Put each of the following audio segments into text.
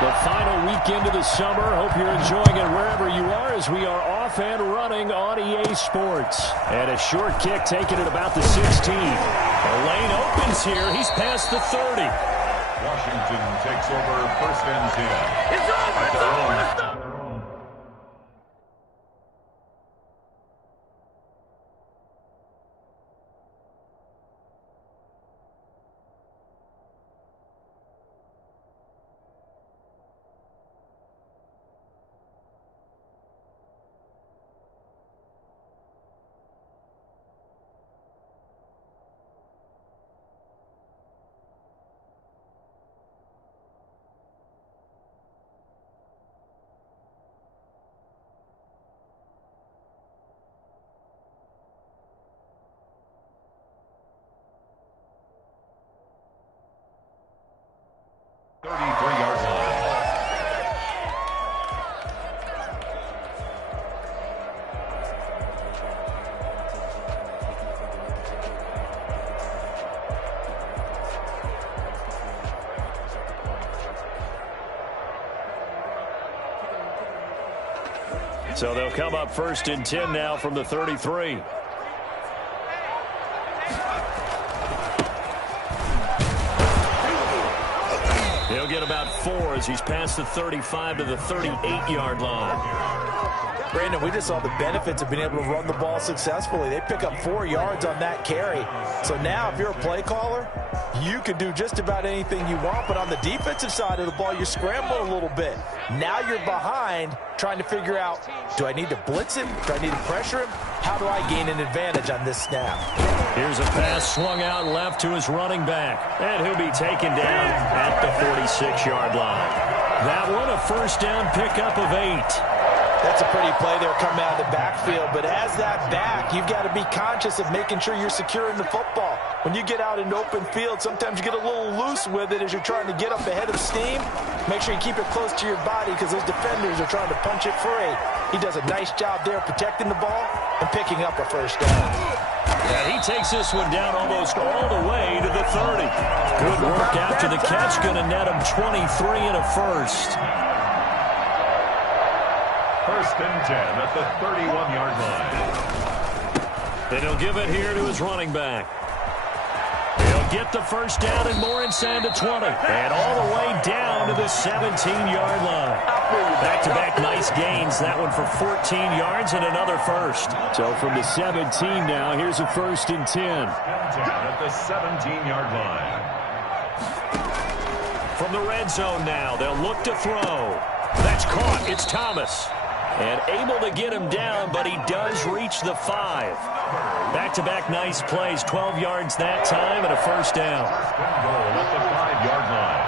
The final weekend of the summer. Hope you're enjoying it wherever you are as we are off and running on EA Sports. And a short kick taken at about the 16. The lane opens here. He's past the 30. Washington takes over first and 10. It's over! It's over! It's over! So they'll come up first and 10 now from the 33. He'll get about 4 as he's past the 35 to the 38-yard line. Brandon, we just saw the benefits of being able to run the ball successfully. They pick up 4 yards on that carry. So now if you're a play caller, you can do just about anything you want. But on the defensive side of the ball, you're scrambling a little bit. Now you're behind trying to figure out, do I need to blitz him? Do I need to pressure him? How do I gain an advantage on this snap? Here's a pass swung out left to his running back. And he'll be taken down at the 46-yard line. That one a first down pickup of 8. That's a pretty play there coming out of the backfield. But as that back, you've got to be conscious of making sure you're securing the football. When you get out in open field, sometimes you get a little loose with it as you're trying to get up ahead of steam. Make sure you keep it close to your body because those defenders are trying to punch it free. He does a nice job there protecting the ball and picking up a first down. And he takes this one down almost all the way to the 30. Good work after the catch. Going to net him 23 and a first. First and 10 at the 31-yard line. And he'll give it here to his running back. He'll get the first down and more inside the 20. And all the way down to the 17-yard line. Back-to-back nice gains. That one for 14 yards and another first. So from the 17 now, here's a first and 10. At the 17-yard line. From the red zone now, they'll look to throw. That's caught. It's Thomas. And able to get him down, but he does reach the 5. Back-to-back nice plays, 12 yards that time and a first down. First and goal at the 5-yard line.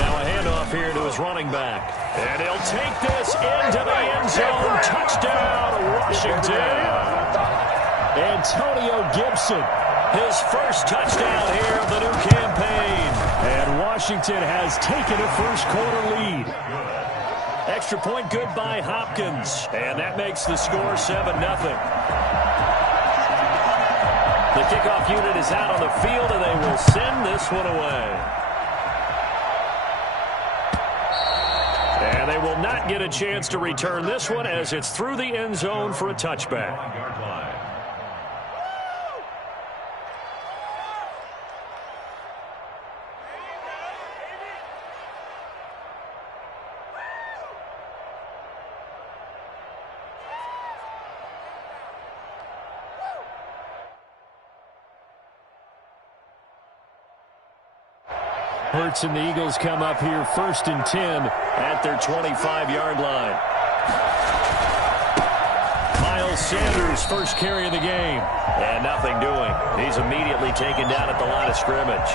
Now a handoff here to his running back. And he'll take this into the end zone. Touchdown, Washington. Antonio Gibson, his first touchdown here of the new campaign. And Washington has taken a first-quarter lead. Extra point good by Hopkins. And that makes the score 7-0. The kickoff unit is out on the field, and they will send this one away. And they will not get a chance to return this one as it's through the end zone for a touchback. Hurts and the Eagles come up here first and 10 at their 25-yard line. Miles Sanders, first carry of the game. And nothing doing. He's immediately taken down at the line of scrimmage.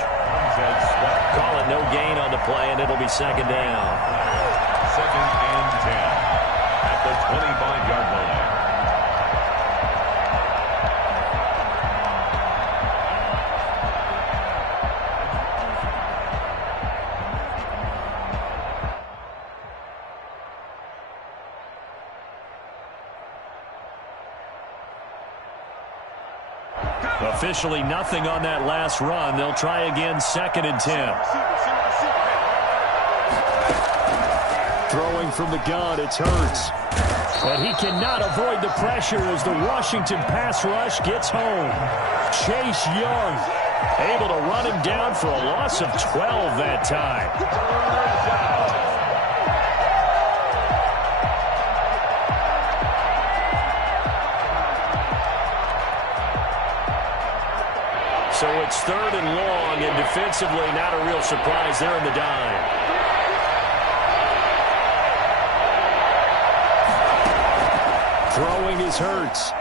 Call it no gain on the play, and it'll be second down. Second and 10 at the 25-yard line. Officially nothing on that last run. They'll try again, 2nd and 10. Throwing from the gun, it's Hurts. But he cannot avoid the pressure as the Washington pass rush gets home. Chase Young able to run him down for a loss of 12 that time. So it's 3rd and long, and defensively not a real surprise there in the dime. Throwing is Hurts.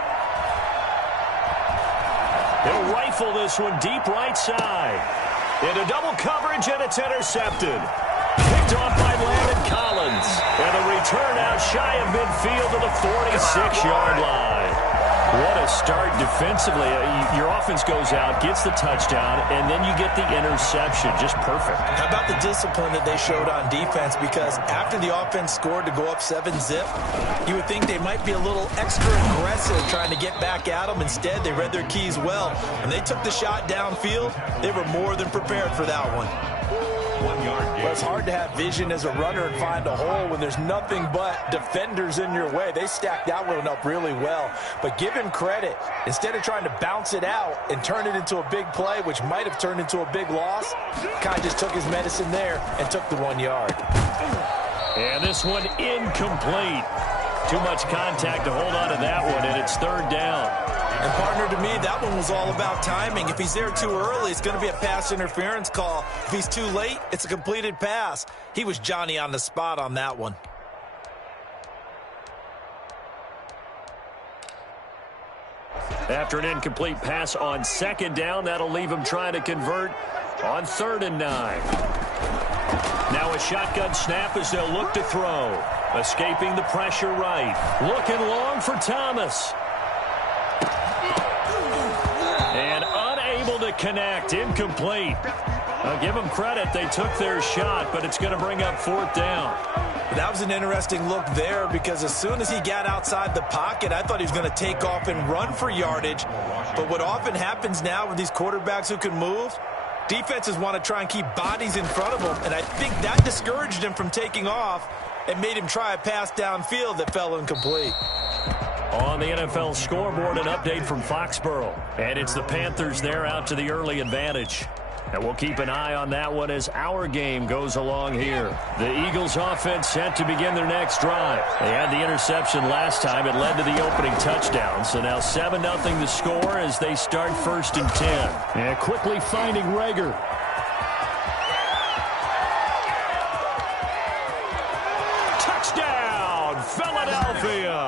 He'll rifle this one deep right side. Into double coverage, and it's intercepted. Picked off by Landon Collins. And the return out shy of midfield to the 46-yard line. What a start defensively. Your offense goes out, gets the touchdown, and then you get the interception. Just perfect. How about the discipline that they showed on defense? Because after the offense scored to go up 7-zip, you would think they might be a little extra aggressive trying to get back at them. Instead, they read their keys well. When they took the shot downfield, they were more than prepared for that one. 1 yard gain. Well, it's hard to have vision as a runner and find a hole when there's nothing but defenders in your way. They stacked that one up really well. But give him credit. Instead of trying to bounce it out and turn it into a big play, which might have turned into a big loss, kind of just took his medicine there and took the 1 yard. And this one incomplete. Too much contact to hold on to that one, and it's 3rd down. And, partner, to me, that one was all about timing. If he's there too early, it's going to be a pass interference call. If he's too late, it's a completed pass. He was Johnny on the spot on that one. After an incomplete pass on 2nd down, that'll leave him trying to convert on 3rd and 9. Now a shotgun snap as they'll look to throw. Escaping the pressure right. Looking long for Thomas. And unable to connect. Incomplete. I'll give them credit. They took their shot, but it's going to bring up 4th down. That was an interesting look there because as soon as he got outside the pocket, I thought he was going to take off and run for yardage. But what often happens now with these quarterbacks who can move, defenses want to try and keep bodies in front of them, and I think that discouraged him from taking off and made him try a pass downfield that fell incomplete. On the NFL scoreboard, an update from Foxborough. And it's the Panthers there out to the early advantage. And we'll keep an eye on that one as our game goes along here. The Eagles offense set to begin their next drive. They had the interception last time. It led to the opening touchdown. So now 7-0 the score as they start 1st and 10. And quickly finding Rager. Touchdown, Philadelphia.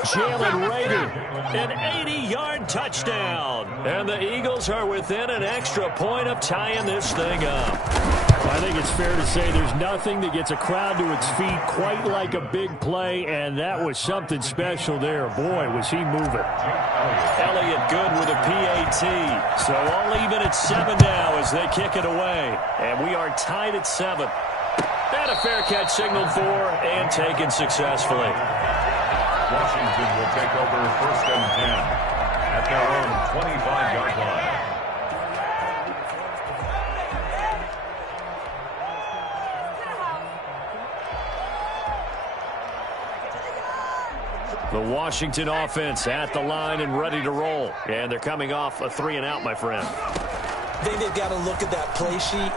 Jalen Rager, an 80-yard touchdown. And the Eagles are within an extra point of tying this thing up. I think it's fair to say there's nothing that gets a crowd to its feet quite like a big play, and that was something special there. Boy, was he moving. Elliott good with a PAT. So all even at 7 now as they kick it away. And we are tied at 7. And a fair catch signaled for and taken successfully. Washington will take over 1st and 10 at their own 25-yard line. The Washington offense at the line and ready to roll. And they're coming off a 3-and-out, my friend. I think they've got to look at that play sheet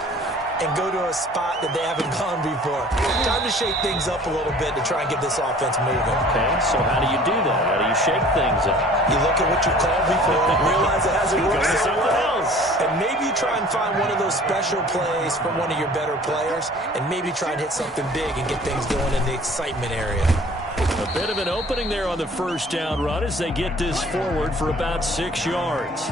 and go to a spot that they haven't gone before. Time to shake things up a little bit to try and get this offense moving. Okay, so how do you do that? How do you shake things up? You look at what you called before, realize it hasn't worked so something well, else. and maybe you try and find one of those special plays from one of your better players, and maybe try and hit something big and get things going in the excitement area. A bit of an opening there on the 1st down run as they get this forward for about 6 yards.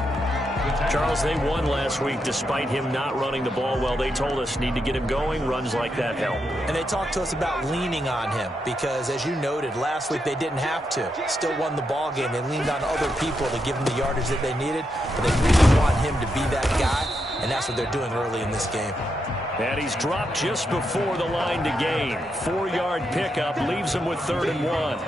Charles, they won last week despite him not running the ball well. They told us need to get him going. Runs like that help. And they talked to us about leaning on him because, as you noted, last week they didn't have to. Still won the ball game. They leaned on other people to give them the yardage that they needed, but they really want him to be that guy, and that's what they're doing early in this game. And he's dropped just before the line to gain. 4-yard pickup leaves him with 3rd and 1.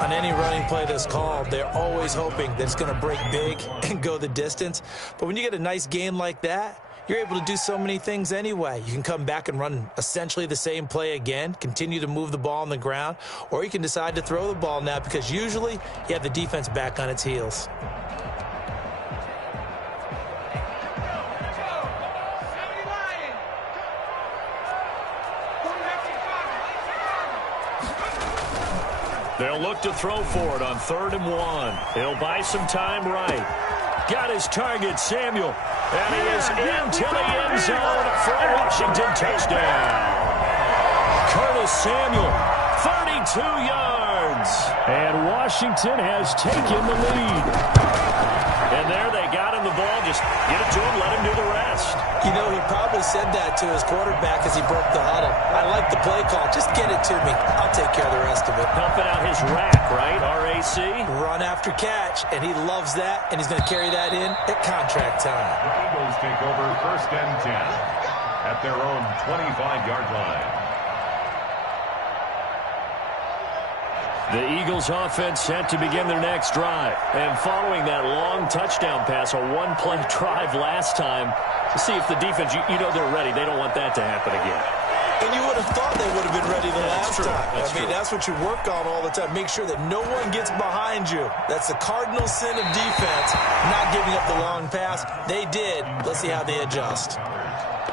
On any running play that's called, they're always hoping that it's going to break big and go the distance. But when you get a nice gain like that, you're able to do so many things anyway. You can come back and run essentially the same play again, continue to move the ball on the ground, or you can decide to throw the ball now because usually you have the defense back on its heels. They'll look to throw for it on 3rd and 1. He'll buy some time right. Got his target, Samuel. And he is into the end zone for a Washington touchdown. Curtis Samuel, 32 yards. And Washington has taken the lead. And there they got him the ball. Just get it to him, let him do the rest. You know, he probably said that to his quarterback as he broke the huddle. I like the play call. Just get it to me. I'll take care of the rest of it. Helping out his rack, right? RAC. Run after catch, and he loves that, and he's going to carry that in at contract time. The Eagles take over 1st and 10 at their own 25-yard line. The Eagles offense set to begin their next drive. And following that long touchdown pass, a one-play drive last time, to see if the defense, you know they're ready. They don't want that to happen again. And you would have thought they would have been ready the last time. I mean, that's what you work on all the time. Make sure that no one gets behind you. That's the cardinal sin of defense, not giving up the long pass. They did. Let's see how they adjust.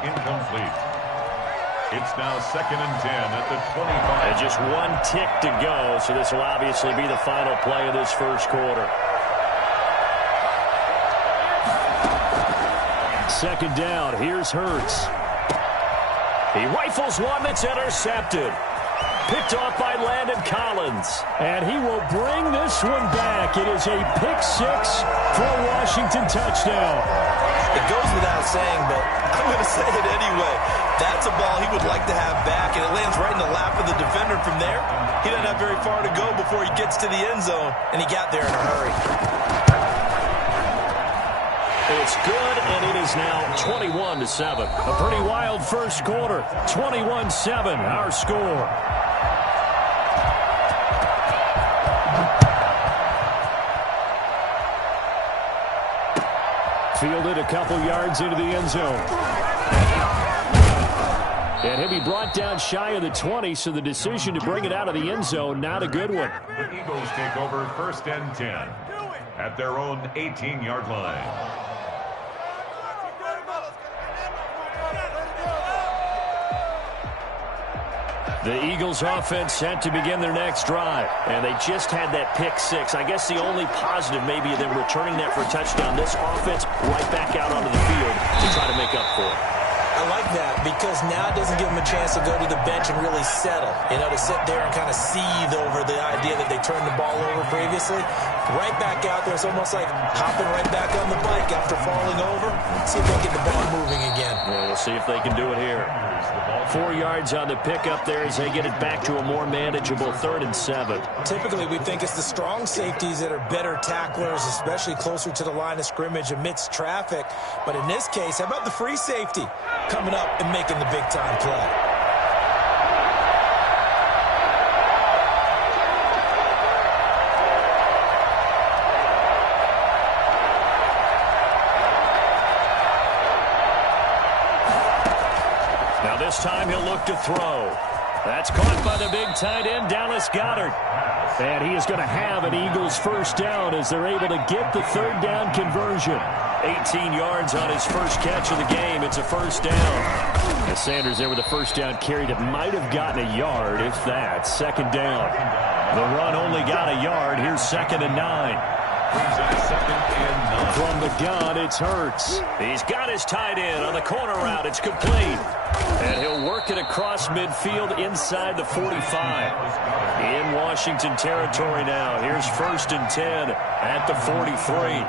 Incomplete. It's now 2nd and 10 at the 25. And just one tick to go, so this will obviously be the final play of this first quarter. 2nd down, here's Hurts. He rifles one that's intercepted. Picked off by Landon Collins. And he will bring this one back. It is a pick 6 for a Washington touchdown. It goes without saying, but I'm going to say it anyway. That's a ball he would like to have back, and it lands right in the lap of the defender from there. He doesn't have very far to go before he gets to the end zone, and he got there in a hurry. It's good, and it is now 21-7. A pretty wild first quarter. 21-7, our score. Fielded a couple yards into the end zone. And he'll be brought down shy of the 20, so the decision to bring it out of the end zone, not a good one. The Eagles take over 1st and 10 at their own 18-yard line. The Eagles offense set to begin their next drive. And they just had that pick 6. I guess the only positive maybe of them returning that for a touchdown. This offense right back out onto the field to try to make up for it. I like that because now it doesn't give them a chance to go to the bench and really settle. You know, to sit there and kind of seethe over the idea that they turned the ball over previously. Right back out there. It's almost like hopping right back on the bike after falling over. See if they get the ball moving again. Yeah, we'll see if they can do it here. 4 yards on the pickup there as they get it back to a more manageable 3rd and 7. Typically, we think it's the strong safeties that are better tacklers, especially closer to the line of scrimmage amidst traffic. But in this case, how about the free safety coming up and making the big-time play? Now this time he'll look to throw. That's caught by the big tight end, Dallas Goedert. And he is going to have an Eagles first down as they're able to get the 3rd down conversion. 18 yards on his first catch of the game. It's a first down. As Sanders there with a first down carry that might have gotten a yard, if that. 2nd down. The run only got a yard. Here's 2nd and 9. From the gun, it's Hurts. He's got his tight end on the corner route. It's complete. And he'll work it across midfield inside the 45. In Washington territory now. Here's 1st and 10 at the 43.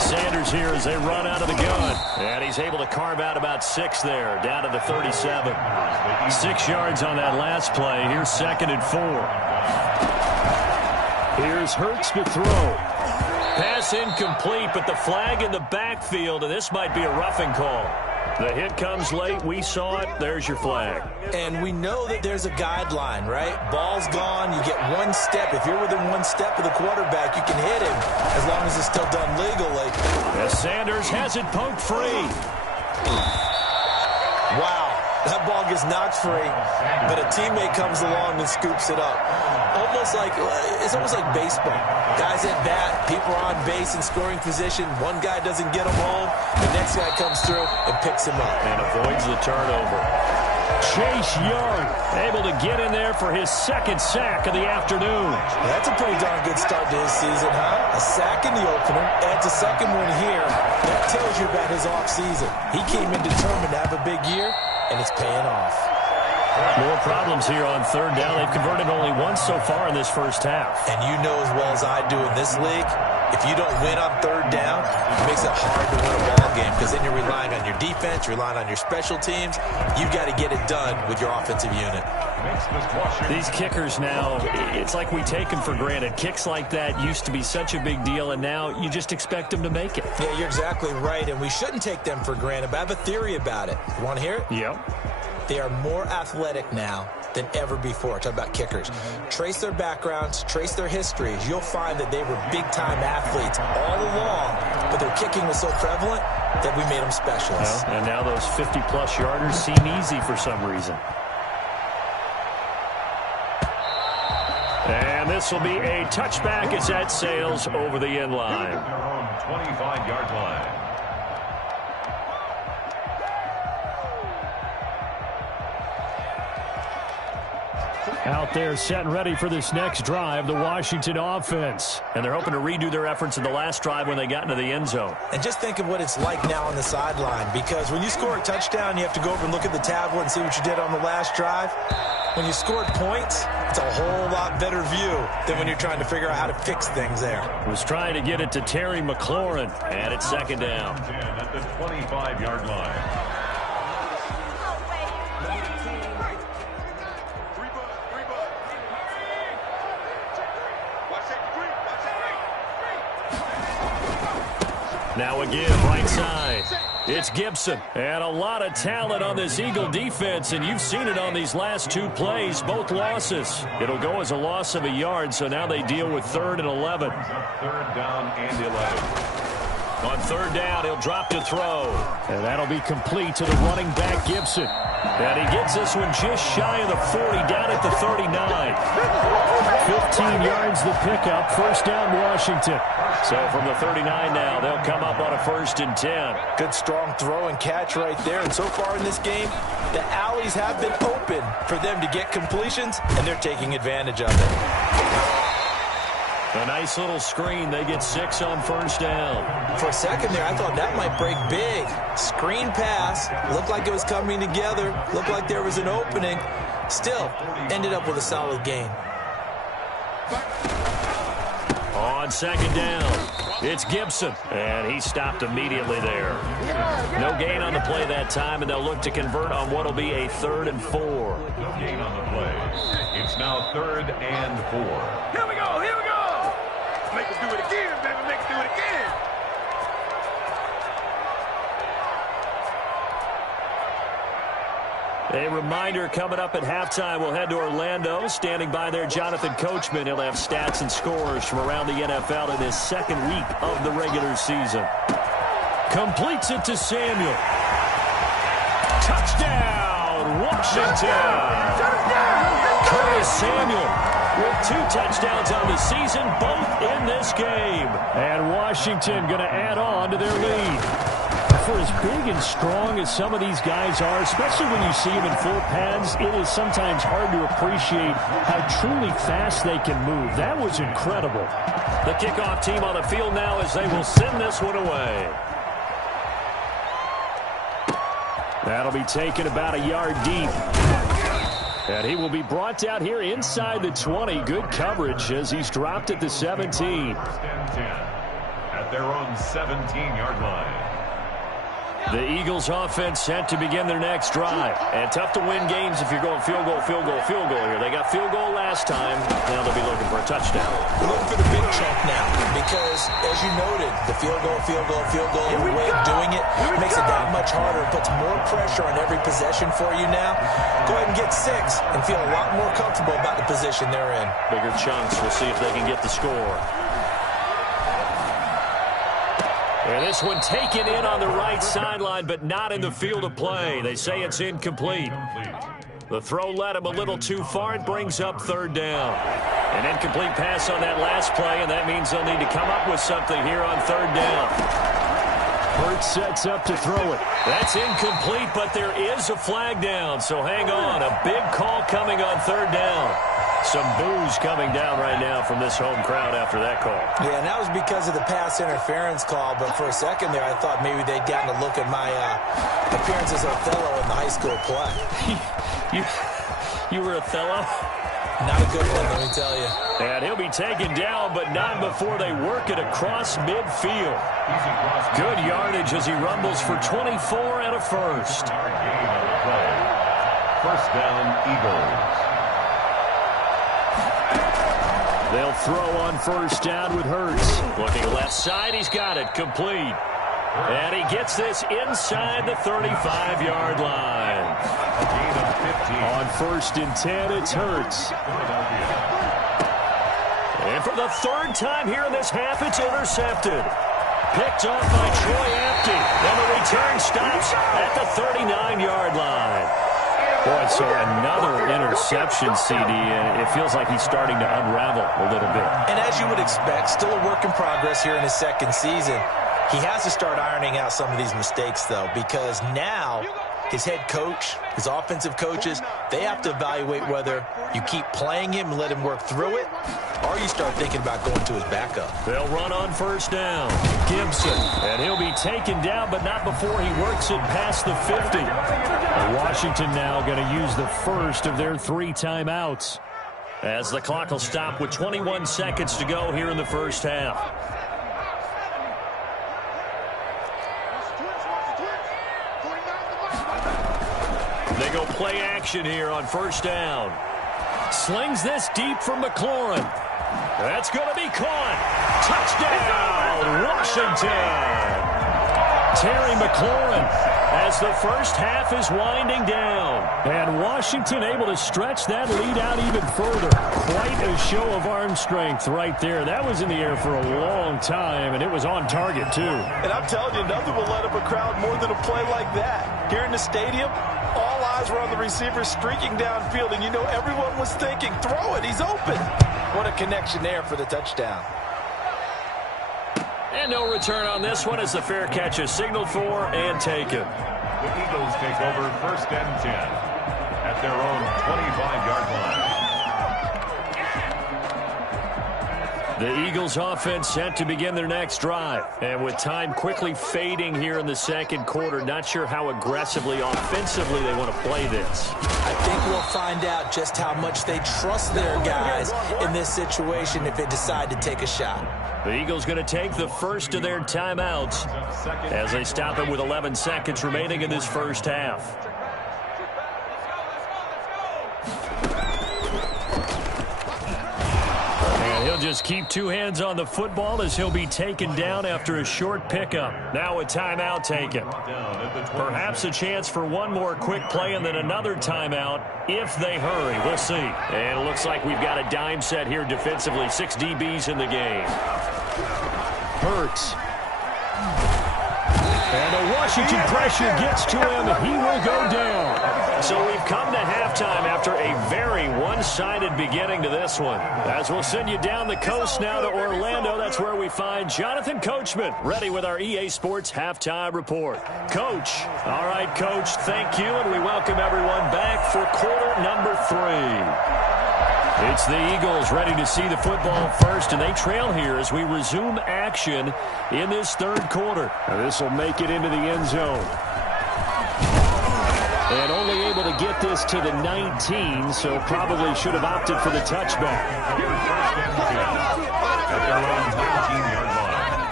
Sanders here as they run out of the gun. And he's able to carve out about 6 there, down to the 37. 6 yards on that last play. Here's 2nd and 4. Here's Hurts to throw. Pass incomplete, but the flag in the backfield, and this might be a roughing call. The hit comes late. We saw it. There's your flag. And we know that there's a guideline, right? Ball's gone. You get one step. If you're within one step of the quarterback, you can hit him as long as it's still done legally. As Sanders has it poked free. Wow. That ball gets knocked free, but a teammate comes along and scoops it up. It's almost like baseball. Guys at bat, people are on base in scoring position. One guy doesn't get him home. The next guy comes through and picks him up. And avoids the turnover. Chase Young able to get in there for his second sack of the afternoon. That's a pretty darn good start to his season, huh? A sack in the opener, adds a second one here. That tells you about his offseason. He came in determined to have a big year, and it's paying off. More problems here on third down. They've converted only once so far in this first half. And you know as well as I do in this league, if you don't win on third down, it makes it hard to win a ball game because then you're relying on your defense, you're relying on your special teams. You've got to get it done with your offensive unit. These kickers now, it's like we take them for granted. Kicks like that used to be such a big deal, and now you just expect them to make it. Yeah, you're exactly right, and we shouldn't take them for granted, but I have a theory about it. You want to hear it? Yep. They are more athletic now than ever before. Talk about kickers. Trace their backgrounds, trace their histories. You'll find that they were big-time athletes all along, but their kicking was so prevalent that we made them specialists. Well, and now those 50-plus yarders seem easy for some reason. And this will be a touchback as that sails over the end line. 25-yard line. Out there set and ready for this next drive, the Washington offense. And they're hoping to redo their efforts in the last drive when they got into the end zone. And just think of what it's like now on the sideline, because when you score a touchdown, you have to go over and look at the tablet and see what you did on the last drive. When you scored points, it's a whole lot better view than when you're trying to figure out how to fix things there. Was trying to get it to Terry McLaurin, and it's second down. At the 25-yard line. Now again, right side. It's Gibson. And a lot of talent on this Eagle defense, and you've seen it on these last two plays, both losses. It'll go as a loss of a yard, so now they deal with 3rd and 11. Third down and 11. On third down, he'll drop to throw. And that'll be complete to the running back, Gibson. And he gets this one just shy of the 40, down at the 39. 15 yards the pickup, first down Washington. So from the 39 now, they'll come up on a 1st and 10. Good strong throw and catch right there. And so far in this game, the alleys have been open for them to get completions, and they're taking advantage of it. A nice little screen. They get 6 on first down. For a second there, I thought that might break big. Screen pass. Looked like it was coming together. Looked like there was an opening. Still, ended up with a solid gain. On second down, it's Gibson. And he stopped immediately there. No gain on the play that time, and they'll look to convert on what will be a 3rd and 4. No gain on the play. It's now 3rd and 4. Here we go, here we go. Make us do it again, baby, make us do it again. A reminder coming up at halftime, we'll head to Orlando. Standing by there, Jonathan Coachman. He'll have stats and scores from around the NFL in his second week of the regular season. Completes it to Samuel. Touchdown, Washington. Curtis Samuel with 2 touchdowns on the season, both in this game. And Washington going to add on to their lead. For as big and strong as some of these guys are, especially when you see them in full pads, it is sometimes hard to appreciate how truly fast they can move. That was incredible. The kickoff team on the field now as they will send this one away. That'll be taken about a yard deep. And he will be brought out here inside the 20. Good coverage as he's dropped at the 17. At their own 17-yard line. The Eagles offense set to begin their next drive. And tough to win games if you're going field goal, field goal, field goal here. They got field goal last time. Now they'll be looking for a touchdown. We're looking for the big chunk now because, as you noted, the field goal, the way of doing it makes it that much harder. It puts more pressure on every possession for you now. Go ahead and get 6 and feel a lot more comfortable about the position they're in. Bigger chunks. We'll see if they can get the score. And this one taken in on the right sideline, but not in the field of play. They say it's incomplete. The throw led him a little too far. It brings up 3rd down. An incomplete pass on that last play, and that means they'll need to come up with something here on 3rd down. Hurts sets up to throw it. That's incomplete, but there is a flag down, so hang on. A big call coming on 3rd down. Some boos coming down right now from this home crowd after that call. Yeah, and that was because of the pass interference call, but for a second there I thought maybe they'd gotten a look at my appearance as Othello in the high school play. You were Othello? Not a good one, let me tell you. And he'll be taken down, but not before they work it across midfield. Good yardage as he rumbles for 24 and a first. First down, Eagles. They'll throw on 1st down with Hurts. Looking left side, he's got it, complete. And he gets this inside the 35-yard line. On 1st and 10, it's Hurts. And for the 3rd time here in this half, it's intercepted. Picked off by Troy Apte. And the return stops at the 39-yard line. Boy, so another interception, CD, and it feels like he's starting to unravel a little bit. And as you would expect, still a work in progress here in his 2nd season. He has to start ironing out some of these mistakes, though, because now his head coach, his offensive coaches, they have to evaluate whether you keep playing him and let him work through it, or you start thinking about going to his backup. They'll run on 1st down. Gibson, and he'll be taken down, but not before he works it past the 50. Washington now going to use the first of their 3 timeouts, as the clock will stop with 21 seconds to go here in the first half. They go play action here on 1st down. Slings this deep from McLaurin. That's going to be caught. Touchdown, Washington. Terry McLaurin as the first half is winding down. And Washington able to stretch that lead out even further. Quite a show of arm strength right there. That was in the air for a long time, and it was on target, too. And I'm telling you, nothing will let up a crowd more than a play like that. Here in the stadium, all eyes were on the receiver streaking downfield, and you know everyone was thinking, throw it, he's open. What a connection there for the touchdown. And no return on this one as the fair catch is signaled for and taken. The Eagles take over 1st and 10 at their own 25-yard line. The Eagles offense set to begin their next drive. And with time quickly fading here in the 2nd quarter, not sure how aggressively, offensively they want to play this. I think we'll find out just how much they trust their guys in this situation if they decide to take a shot. The Eagles going to take the first of their timeouts as they stop it with 11 seconds remaining in this first half. And he'll just keep 2 hands on the football as he'll be taken down after a short pickup. Now a timeout taken. Perhaps a chance for one more quick play and then another timeout if they hurry. We'll see. And it looks like we've got a dime set here defensively. 6 DBs in the game. Hurts. And the Washington pressure gets to him. He will go down. So we've come to halftime after a very one-sided beginning to this one. As we'll send you down the coast now to Orlando, that's where we find Jonathan Coachman, ready with our EA Sports Halftime Report. Coach. All right, Coach, thank you, and we welcome everyone back for quarter number 3. It's the Eagles ready to see the football first, and they trail here as we resume action in this 3rd quarter. This will make it into the end zone. And only able to get this to the 19, so probably should have opted for the touchback. Here's 1st and 10 at their own 19-yard line.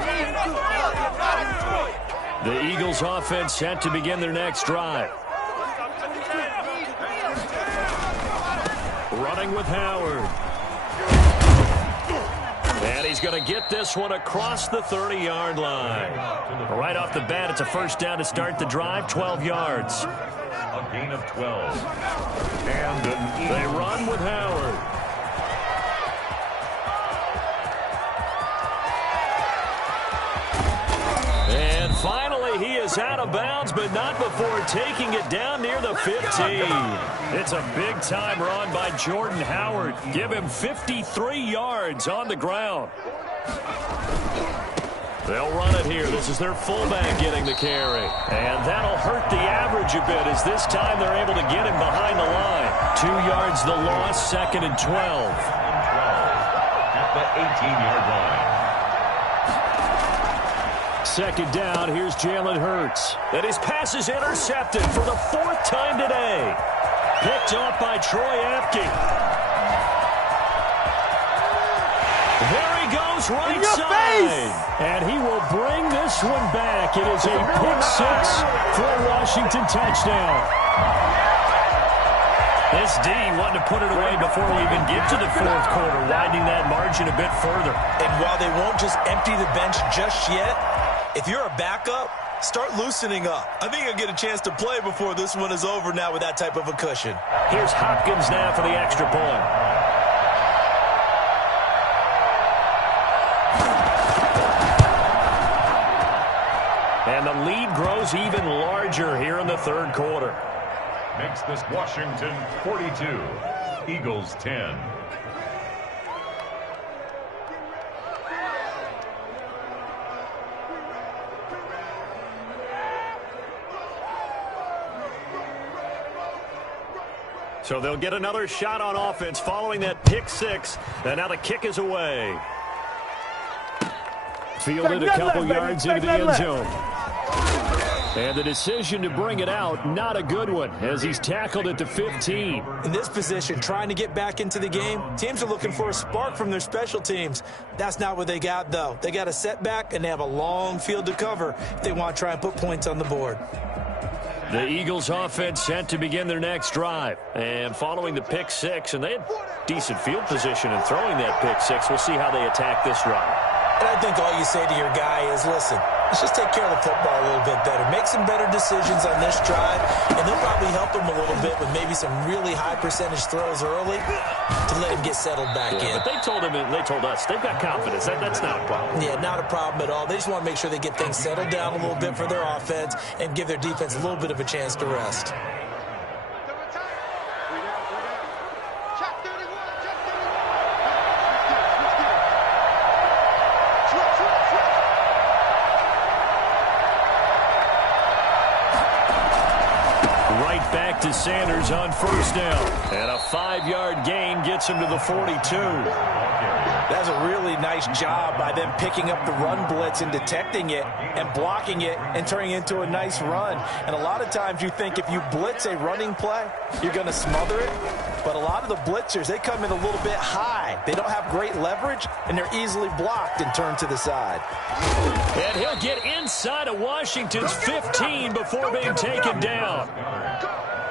The Eagles offense set to begin their next drive. Running with Howard. And he's going to get this one across the 30-yard line. Right off the bat, it's a first down to start the drive, 12 yards. A gain of 12. And they run with Howard. And finally, he is out of bounds, but not before taking it down near the 15. It's a big-time run by Jordan Howard. Give him 53 yards on the ground. They'll run it here. This is their fullback getting the carry. And that'll hurt the average a bit as this time they're able to get him behind the line. 2 yards the loss, 2nd and 12. At the 18-yard line. Second down, here's Jalen Hurts. And his pass is intercepted for the 4th time today. Picked off by Troy Apke. There he goes, right side. And he will bring this one back. It is a pick six for a Washington touchdown. This D wanted to put it away before we even get to the 4th quarter, widening that margin a bit further. And while they won't just empty the bench just yet, if you're a backup, start loosening up. I think you'll get a chance to play before this one is over now with that type of a cushion. Here's Hopkins now for the extra point. And the lead grows even larger here in the 3rd quarter. Makes this Washington 42, Eagles 10. So they'll get another shot on offense following that pick six. And now the kick is away. Fielded a couple yards into the end zone. And the decision to bring it out, not a good one, as he's tackled at the 15. In this position, trying to get back into the game, teams are looking for a spark from their special teams. That's not what they got, though. They got a setback, and they have a long field to cover if they want to try and put points on the board. The Eagles offense set to begin their next drive. And following the pick six, and they had decent field position in throwing that pick six. We'll see how they attack this drive. And I think all you say to your guy is, listen, let's just take care of the football a little bit better. Make some better decisions on this drive, and they'll probably help him a little bit with maybe some really high percentage throws early to let him get settled back in. But they told him, and they told us, they've got confidence. That's not a problem. Yeah, not a problem at all. They just want to make sure they get things settled down a little bit for their offense and give their defense a little bit of a chance to rest. Back to Sanders on first down. And a 5-yard gain gets him to the 42. That's a really nice job by them picking up the run blitz and detecting it and blocking it and turning it into a nice run. And a lot of times you think if you blitz a running play, you're going to smother it. But a lot of the blitzers, they come in a little bit high. They don't have great leverage, and they're easily blocked and turned to the side. And he'll get inside of Washington's 15 before being taken down.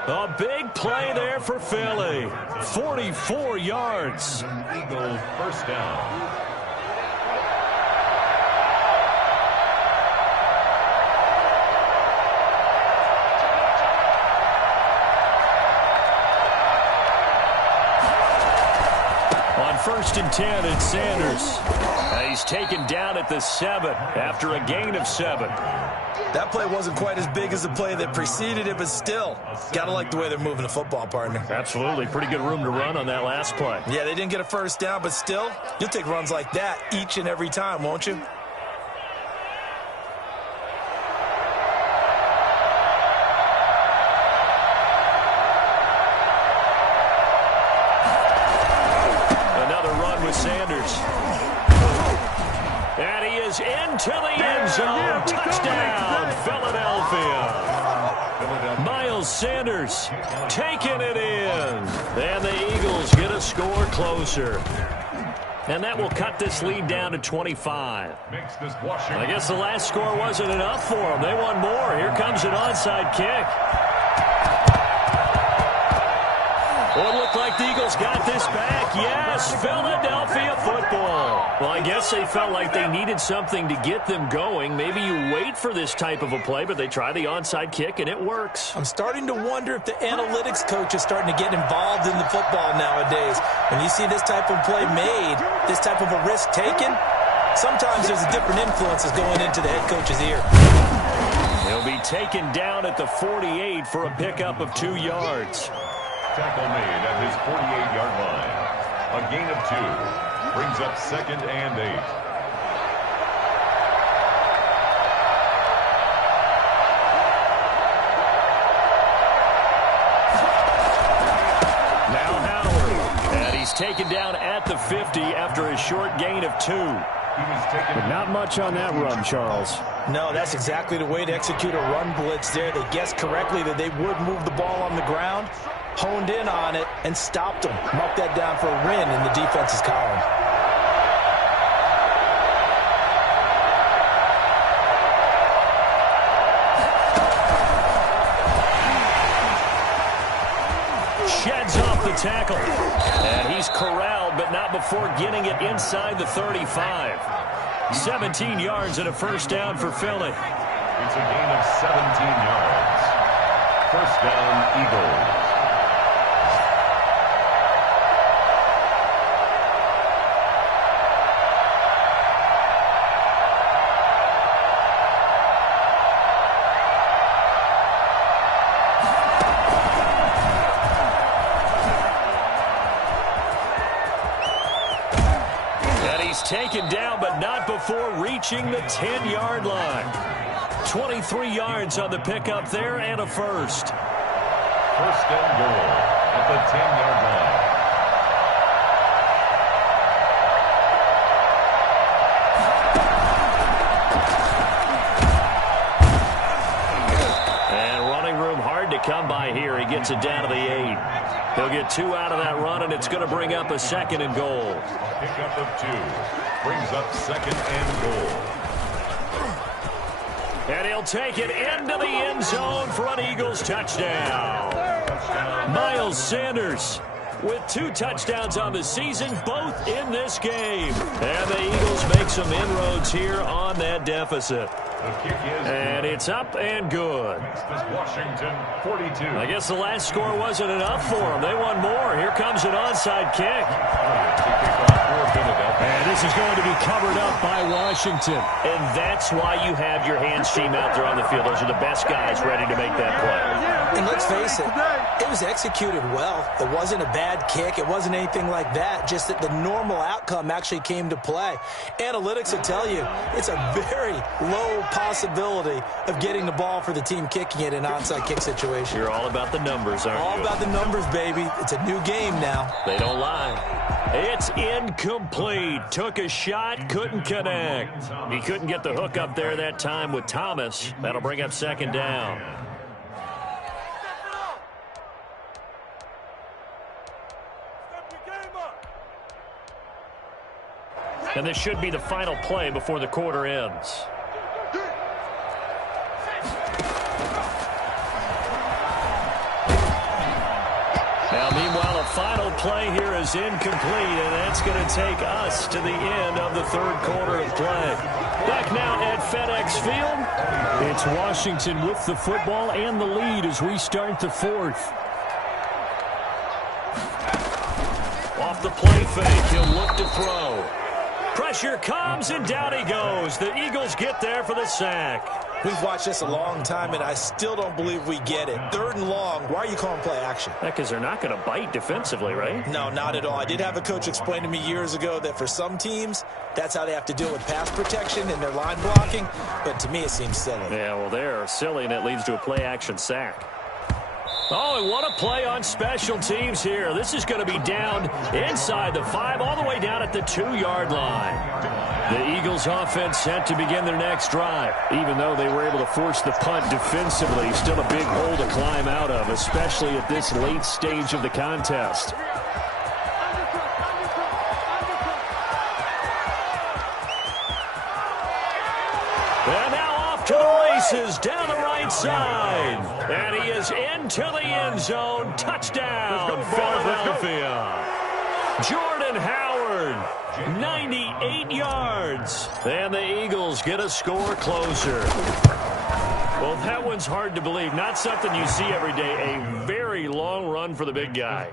A big play there for Philly. 44 yards. Eagles first down. On 1st and 10, it's Sanders. He's taken down at the 7 after a gain of 7. That play wasn't quite as big as the play that preceded it, but still, gotta like the way they're moving the football, partner. Absolutely. Pretty good room to run on that last play. Yeah, they didn't get a first down, but still, you'll take runs like that each and every time, won't you? Another run with Sanders. And he is into the end zone. Touchdown, Philadelphia. Miles Sanders taking it in. And the Eagles get a score closer. And that will cut this lead down to 25. I guess the last score wasn't enough for them. They want more. Here comes an onside kick. Well, it looked like the Eagles got this back. Yes, Philadelphia football. Well, I guess they felt like they needed something to get them going. Maybe you wait for this type of a play, but they try the onside kick, and it works. I'm starting to wonder if the analytics coach is starting to get involved in the football nowadays. When you see this type of play made, this type of a risk taken, sometimes there's a different influences going into the head coach's ear. He'll be taken down at the 48 for a pickup of 2 yards. Tackle made at his 48-yard line. A gain of 2. Brings up 2nd and 8. Now Howard. And he's taken down at the 50 after a short gain of 2. But not much on that run, Charles. No, that's exactly the way to execute a run blitz there. They guessed correctly that they would move the ball on the ground, honed in on it, and stopped them. Marked that down for a win in the defense's column. Sheds off the tackle. And he's corralled, but not before getting it inside the 35. 17 yards and a first down for Philly. It's a gain of 17 yards. First down, Eagles. Taken down, but not before reaching the 10-yard line. 23 yards on the pickup there and a first. First and goal at the 10-yard line. And running room hard to come by here. He gets it down to the 8. He'll get 2 out of that run, and it's going to bring up a 2nd and goal. Pickup of 2. Brings up 2nd and goal. And he'll take it into the end zone for an Eagles touchdown. Miles Sanders with 2 touchdowns on the season, both in this game. And the Eagles make some inroads here on that deficit. And it's up and good. Washington, 42. I guess the last score wasn't enough for them. They want more. Here comes an onside kick. And this is going to be covered up by Washington. And that's why you have your hands team out there on the field. Those are the best guys ready to make that play. And let's face it was executed well. It wasn't a bad kick. It wasn't anything like that. Just that the normal outcome actually came to play. Analytics will tell you it's a very low possibility of getting the ball for the team kicking it in an onside kick situation. You're all about the numbers, aren't you? All about the numbers, baby. It's a new game now. They don't lie. It's incomplete. Took a shot, couldn't connect. He couldn't get the hook up there that time with Thomas. That'll bring up 2nd down. And this should be the final play before the quarter ends. Now, meanwhile, a final play here is incomplete, and that's going to take us to the end of the 3rd quarter of play. Back now at FedEx Field. It's Washington with the football and the lead as we start the 4th. Off the play fake, he'll look to throw. Pressure comes, and down he goes. The Eagles get there for the sack. We've watched this a long time, and I still don't believe we get it. 3rd and long. Why are you calling play action? Because they're not going to bite defensively, right? No, not at all. I did have a coach explain to me years ago that for some teams, that's how they have to deal with pass protection and their line blocking. But to me, it seems silly. Yeah, well, they're silly, and it leads to a play action sack. Oh, and what a play on special teams here. This is going to be down inside the 5, all the way down at the 2-yard line. The Eagles offense set to begin their next drive. Even though they were able to force the punt defensively, still a big hole to climb out of, especially at this late stage of the contest. And now off to the races down the right side. And he is into the end zone. Touchdown, Philadelphia. Jordan Howard, 98 yards. And the Eagles get a score closer. Well, that one's hard to believe. Not something you see every day. A very long run for the big guy.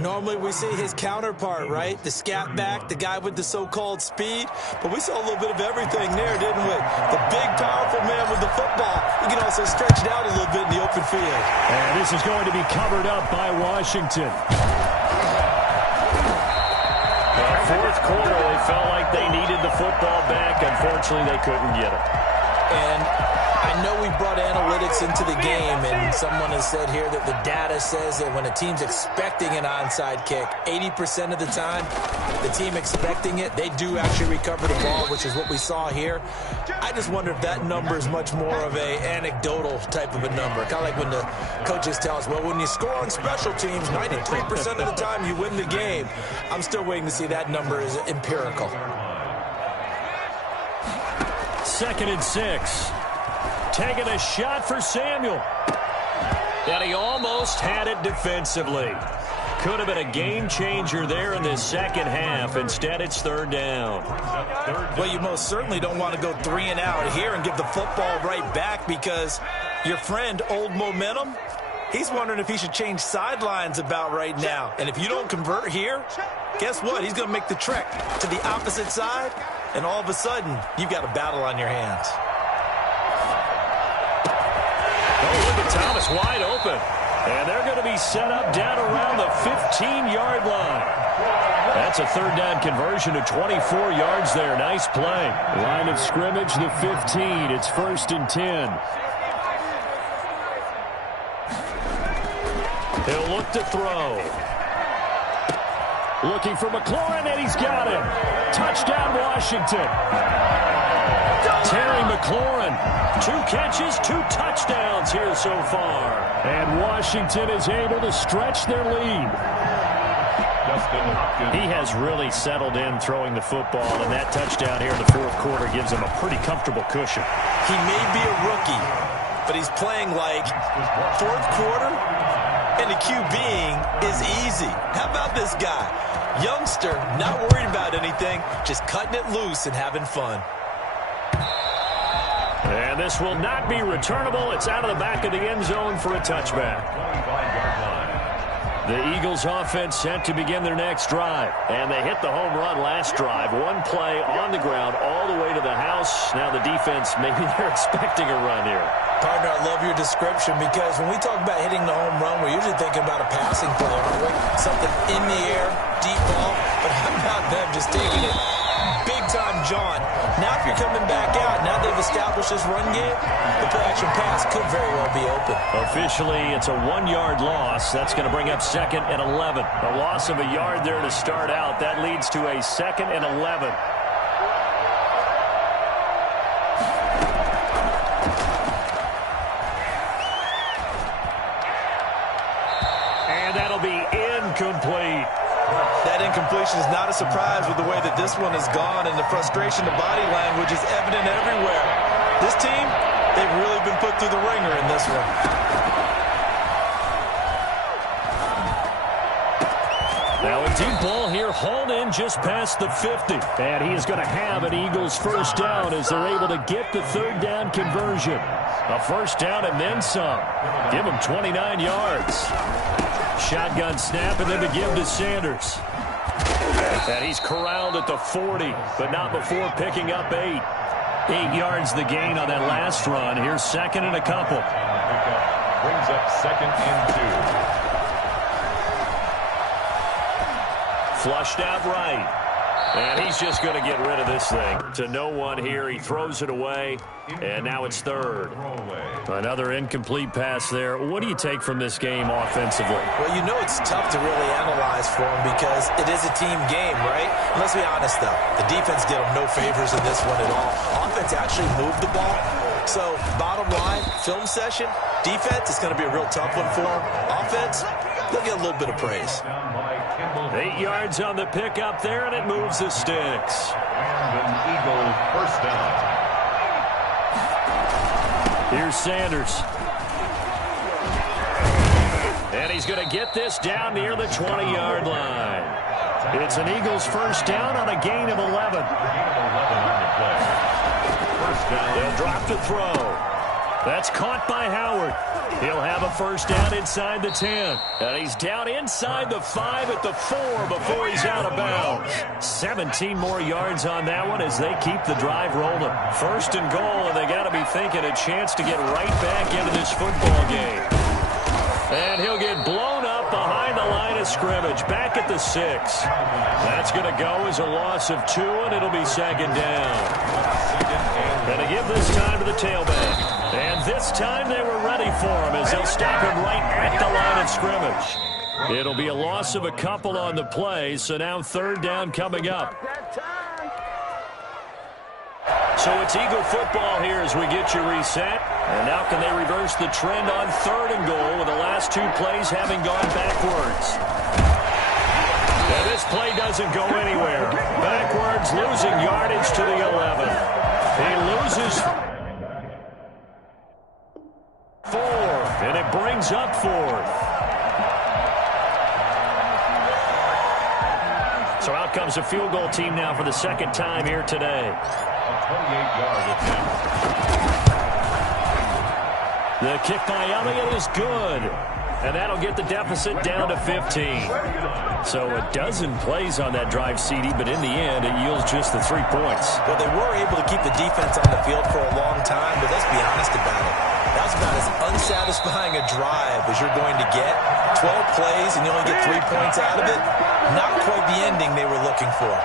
Normally we see his counterpart, right? The scat back, the guy with the so-called speed. But we saw a little bit of everything there, didn't we? The big, powerful man with the football. He can also stretch it out a little bit in the open field. And this is going to be covered up by Washington. Fourth quarter, they felt like they needed the football back. Unfortunately, they couldn't get it. And I know we brought analytics into the game, and someone has said here that the data says that when a team's expecting an onside kick, 80% of the time, the team expecting it, they do actually recover the ball, which is what we saw here. I just wonder if that number is much more of a anecdotal type of a number. Kind of like when the coaches tell us, well, when you score on special teams, 93% of the time you win the game. I'm still waiting to see that number is empirical. 2nd and 6. Taking a shot for Samuel. And he almost had it defensively. Could have been a game changer there in this second half. Instead, it's 3rd down. Well, you most certainly don't want to go 3 and out here and give the football right back, because your friend, Old Momentum, he's wondering if he should change sidelines about right now. And if you don't convert here, guess what? He's going to make the trek to the opposite side, and all of a sudden, you've got a battle on your hands. Oh, look at Thomas wide open. And they're going to be set up down around the 15-yard line. That's a 3rd down conversion to 24 yards there. Nice play. Line of scrimmage, the 15. It's 1st and 10. He'll look to throw. Looking for McLaurin, and he's got him. Touchdown, Washington. Terry McLaurin, 2 catches, 2 touchdowns here so far. And Washington is able to stretch their lead. He has really settled in throwing the football, and that touchdown here in the 4th quarter gives him a pretty comfortable cushion. He may be a rookie, but he's playing like 4th quarter, and the QBing is easy. How about this guy? Youngster, not worried about anything, just cutting it loose and having fun. And this will not be returnable. It's out of the back of the end zone for a touchback. The Eagles offense set to begin their next drive. And they hit the home run last drive. 1 play on the ground all the way to the house. Now the defense, maybe they're expecting a run here. Partner, I love your description, because when we talk about hitting the home run, we're usually thinking about a passing play, aren't we? Something in the air, deep ball. But how about them just taking it big-time John? Now if you're coming back out, now they've established this run game, the play-action pass could very well be open. Officially, it's a 1-yard loss. That's going to bring up 2nd and 11. A loss of a yard there to start out. That leads to a 2nd and 11. And that'll be incomplete. That incompletion is not a surprise with the way that this one has gone, and the frustration, the body language is evident everywhere. This team, they've really been put through the ringer in this one. Now a deep ball here, hauled in just past the 50. And he is going to have an Eagles 1st down as they're able to get the 3rd down conversion. A 1st down and then some. Give him 29 yards. Shotgun snap, and then to give to Sanders. And he's corralled at the 40, but not before picking up 8. 8 yards the gain on that last run. Here's 2nd and a couple. Brings up 2nd and 2. Flushed out right. And he's just going to get rid of this thing. To no one here. He throws it away, and now it's 3rd. Another incomplete pass there. What do you take from this game offensively? Well, you know it's tough to really analyze for him, because it is a team game, right? And let's be honest, though. The defense did him no favors in this one at all. Offense actually moved the ball. So, bottom line, film session, defense is going to be a real tough one for him. Offense, they'll get a little bit of praise. 8 yards on the pickup there, and it moves the sticks. And an Eagle 1st down. Here's Sanders. And he's going to get this down near the 20-yard line. It's an Eagles first down on a gain of 11. They'll drop to throw. That's caught by Howard. He'll have a first down inside the 10. And he's down inside the 5 at the 4 before he's out of bounds. 17 more yards on that one as they keep the drive rolling. First and goal, and they got to be thinking a chance to get right back into this football game. And he'll get blown up behind the line of scrimmage, back at the 6. That's going to go as a loss of 2, and it'll be second down. Going to give this time to the tailback. And this time they were ready for him as they'll stop him right at the line of scrimmage. It'll be a loss of a couple on the play, so now third down coming up. So it's Eagle football here as we get you reset. And now can they reverse the trend on third and goal with the last 2 plays having gone backwards. And this play doesn't go anywhere. Backwards, losing yardage to the 11. He loses 4, and it brings up 4th. So out comes a field goal team now for the second time here today. 28-yard attempt. The kick by Elliott is good. And that'll get the deficit down to 15. So a dozen plays on that drive, CD, but in the end, it yields just the 3 points. Well, they were able to keep the defense on the field for a long time, but let's be honest about it. That was about as unsatisfying a drive as you're going to get. 12 plays and you only get 3 points out of it. Not quite the ending they were looking for.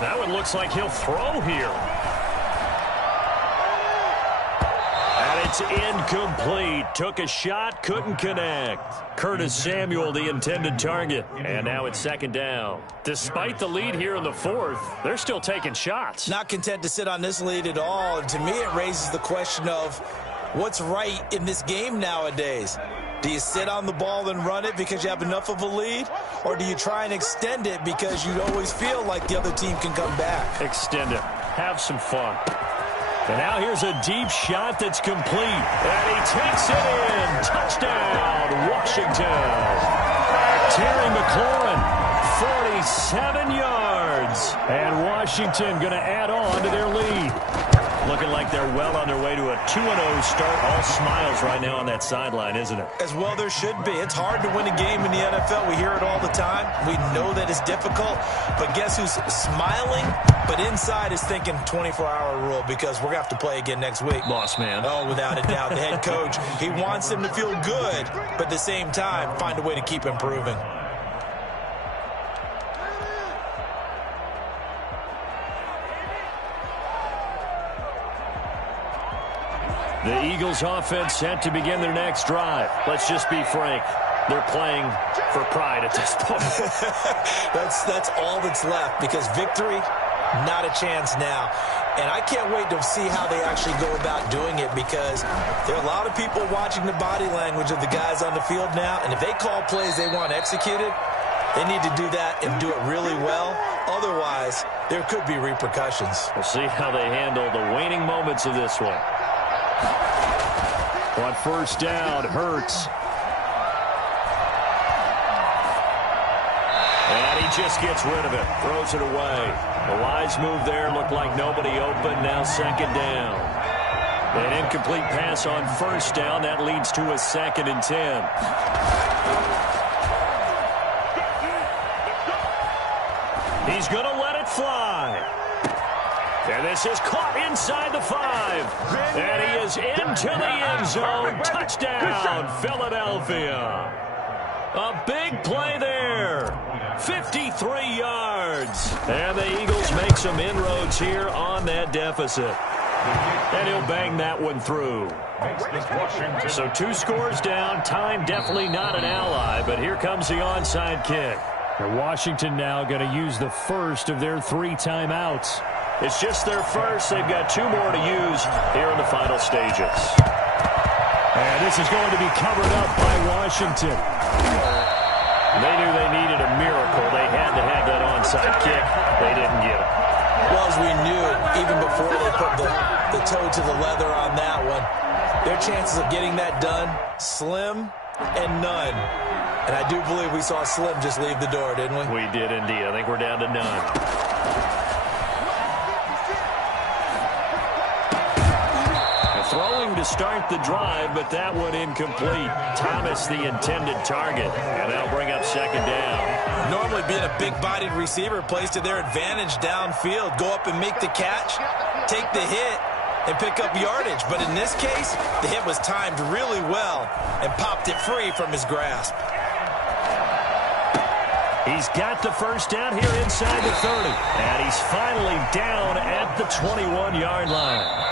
That one looks like he'll throw here. And it's incomplete. Took a shot, couldn't connect. Curtis Samuel, the intended target. And now it's second down. Despite the lead here in the 4th, they're still taking shots. Not content to sit on this lead at all. And to me, it raises the question of what's right in this game nowadays. Do you sit on the ball and run it because you have enough of a lead? Or do you try and extend it because you always feel like the other team can come back? Extend it. Have some fun. And now here's a deep shot that's complete. And he takes it in. Touchdown, Washington. Terry McLaurin, 47 yards. And Washington going to add on to their lead. Looking like they're well on their way to a 2-0 start. All smiles right now on that sideline, isn't it? As well there should be. It's hard to win a game in the NFL. We hear it all the time. We know that it's difficult. But guess who's smiling? But inside is thinking 24-hour rule because we're going to have to play again next week. Boss man. Oh, without a doubt. The head coach, he wants them to feel good, but at the same time, find a way to keep improving. The Eagles offense set to begin their next drive. Let's just be frank. They're playing for pride at this point. That's all that's left because victory, not a chance now. And I can't wait to see how they actually go about doing it because there are a lot of people watching the body language of the guys on the field now. And if they call plays they want executed, they need to do that and do it really well. Otherwise, there could be repercussions. We'll see how they handle the waning moments of this one. On first down, Hurts. And he just gets rid of it. Throws it away. A wise move there. Looked like nobody open. Now second down. An incomplete pass on first down. That leads to a 2nd and 10. He's going to let it fly. And this is caught inside the 5. And he is into the end zone. Touchdown, Philadelphia. A big play there. 53 yards. And the Eagles make some inroads here on that deficit. And he'll bang that one through. So 2 scores down. Time definitely not an ally. But here comes the onside kick. And Washington now going to use the first of their 3 timeouts. It's just their first. They've got 2 more to use here in the final stages. And this is going to be covered up by Washington. They knew they needed a miracle. They had to have that onside kick. They didn't get it. Well, as we knew, even before they put the toe to the leather on that one, their chances of getting that done, slim and none. And I do believe we saw Slim just leave the door, didn't we? We did indeed. I think we're down to none. Throwing to start the drive, but that one incomplete. Thomas the intended target, and that'll bring up second down. Normally being a big-bodied receiver plays to their advantage downfield. Go up and make the catch, take the hit, and pick up yardage. But in this case, the hit was timed really well and popped it free from his grasp. He's got the first down here inside the 30, and he's finally down at the 21-yard line.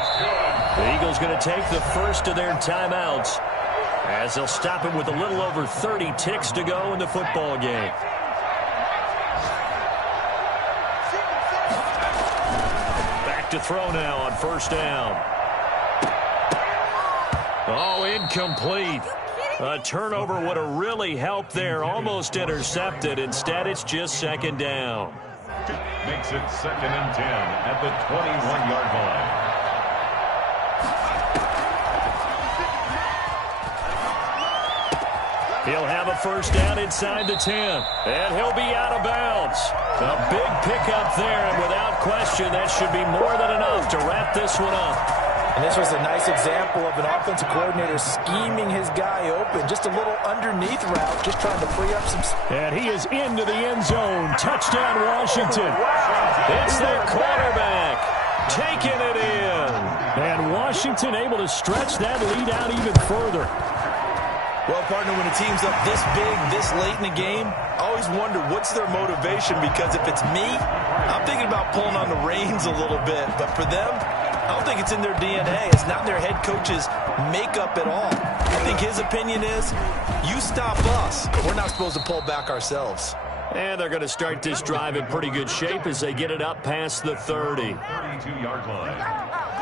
The Eagles going to take the first of their timeouts as they'll stop him with a little over 30 ticks to go in the football game. Back to throw now on first down. Oh, incomplete. A turnover would have really helped there. Almost intercepted. Instead, it's just second down. Makes it 2nd and 10 at the 21-yard line. He'll have a first down inside the 10. And he'll be out of bounds. A big pickup there, and without question, that should be more than enough to wrap this one up. And this was a nice example of an offensive coordinator scheming his guy open. Just a little underneath route, just trying to free up some space. And he is into the end zone. Touchdown, Washington. It's their quarterback taking it in. And Washington able to stretch that lead out even further. Well, partner, when a team's up this big, this late in the game, I always wonder what's their motivation, because if it's me, I'm thinking about pulling on the reins a little bit. But for them, I don't think it's in their DNA. It's not their head coach's makeup at all. I think his opinion is, you stop us, we're not supposed to pull back ourselves. And they're going to start this drive in pretty good shape as they get it up past the 30. 32-yard line.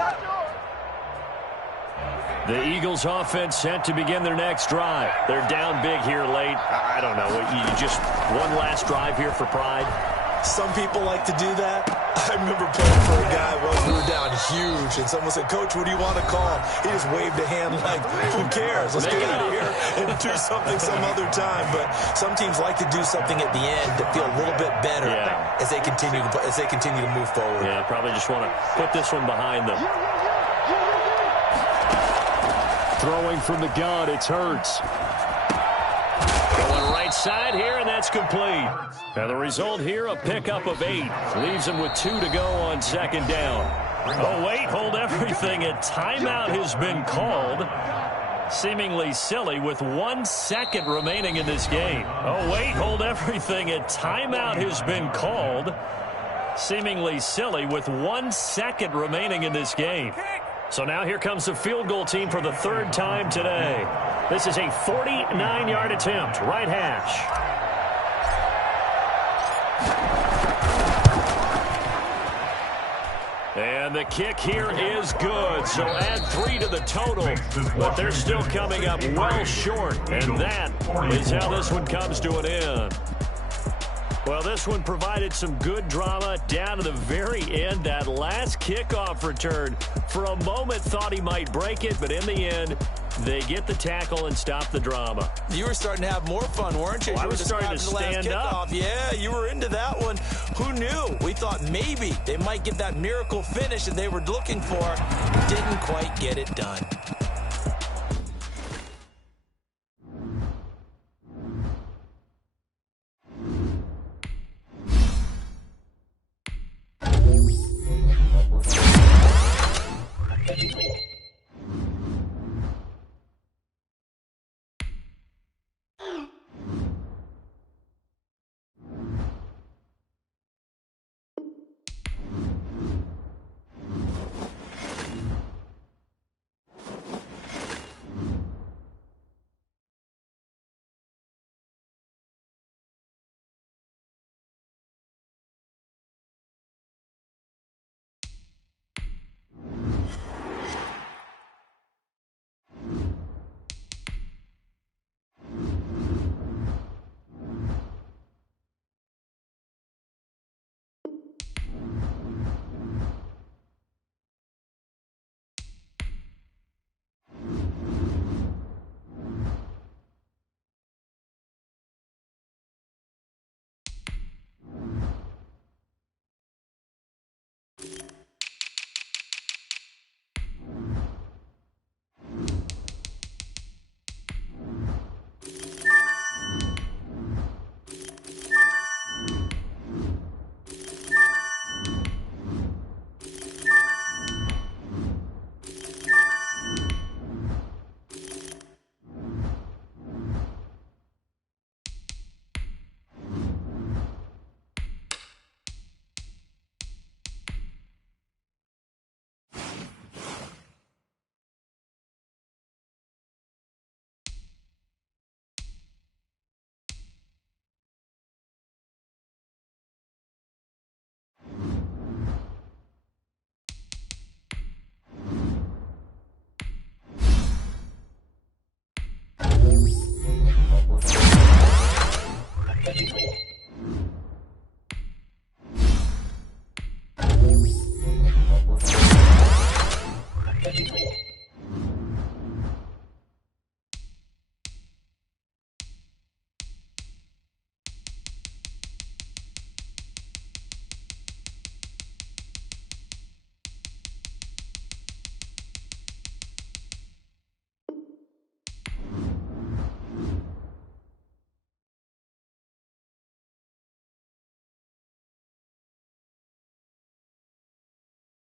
The Eagles offense set to begin their next drive. They're down big here late. I don't know. You just one last drive here for pride? Some people like to do that. I remember playing for a guy once we were down huge, and someone said, "Coach, what do you want to call?" He just waved a hand like, who cares? Let's get out of here and do something some other time. But some teams like to do something at the end to feel a little bit better as they continue to move forward. Yeah, probably just want to put this one behind them. Throwing from the gun, it's Hurts. Going right side here, and that's complete. And the result here, a pickup of 8. Leaves him with 2 to go on second down. Oh, wait, hold everything. A timeout has been called. Seemingly silly with 1 second remaining in this game. Oh, wait, hold everything. A timeout has been called. Seemingly silly with 1 second remaining in this game. So now here comes the field goal team for the 3rd time today. This is a 49-yard attempt, right hash. And the kick here is good, so add 3 to the total, but they're still coming up well short, and that is how this one comes to an end. Well, this one provided some good drama down to the very end. That last kickoff return, for a moment thought he might break it, but in the end, they get the tackle and stop the drama. You were starting to have more fun, weren't you? Well, I was starting to stand up. Yeah, you were into that one. Who knew? We thought maybe they might get that miracle finish that they were looking for. Didn't quite get it done.